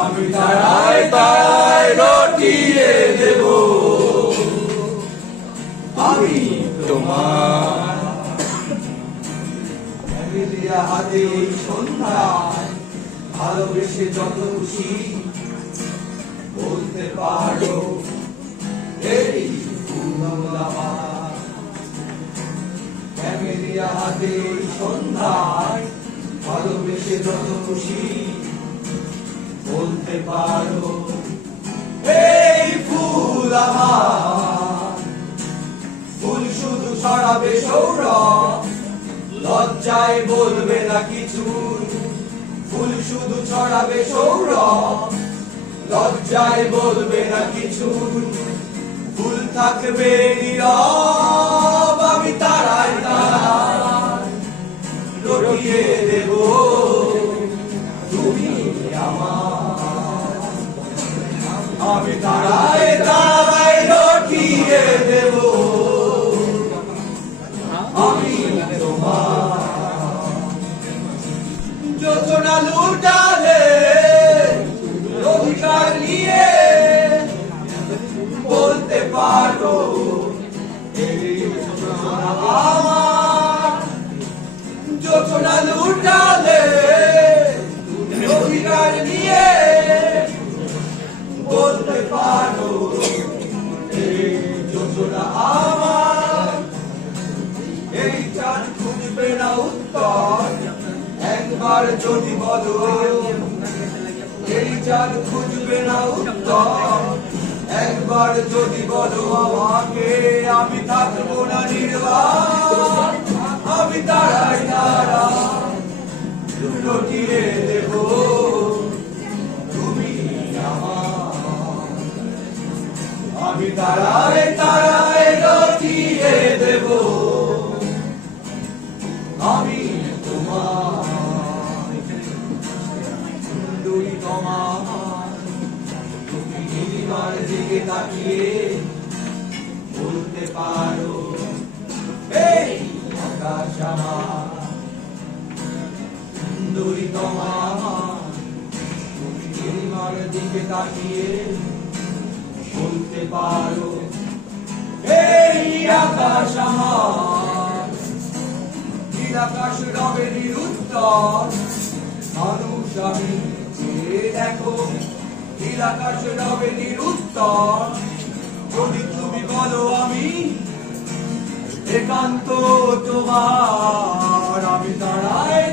আমি তারায় তারায় রটিয়ে দেব আমি তোমার। ফ্যামিলিয়া হাতে এই সন্ধ্যায় ভালোবেসে যত খুশি বলতে পারো এই ফুলমালা। ফ্যামিলিয়া হাতে এই সন্ধ্যায় ভালোবেসে যত খুশি বলতে পারো এই ফুল আমার। ফুল শুধু ছড়াবে সৌরভ, লজ্জায় বলবে না কিছু। ফুল শুধু ছড়াবে সৌরভ, লজ্জায় বলবে না কিছু। ফুল থাকবে নীরব, আমি তারায় তারায় রটিয়ে দেব তুমি আমার। আমি তারায় তারায় রটিয়ে দেব আমি তোমার। যোজনা লুটালে অধিকার নিয়ে বলতে পারো এই যোজনা আমার। যোজনা লুটালে অধিকার নিয়ে বলতে পারো এই যোজনা আমার। এই চাঁদ খুঁজবে না উত্তর একবার যদি বলো, এই চাঁদ খুঁজবে না উত্তর একবার যদি বলো আমাকে। আমি থাকবো না নির্বাক, আমি তারাই তারায় রটিয়ে দেব তুমি আমার। আমি তারায় তারায় রটিয়ে দেব আমি তোমার। দুই তোমার তুমি নীলিমার দিকে তাকিয়ে বলতে পারো এই আকাশ আমার। দুই তোমার তুমি নীলিমার দিকে তাকিয়ে বলতে পারো এই আকাশ আমার। আকাশ রবে নিরুত্তর মানুষ আমি চেয়ে দেখো। নীল আকাশ রবে নিরুত্তর যদি তুমি বলো আমি একান্ত তোমার। আমি তারায়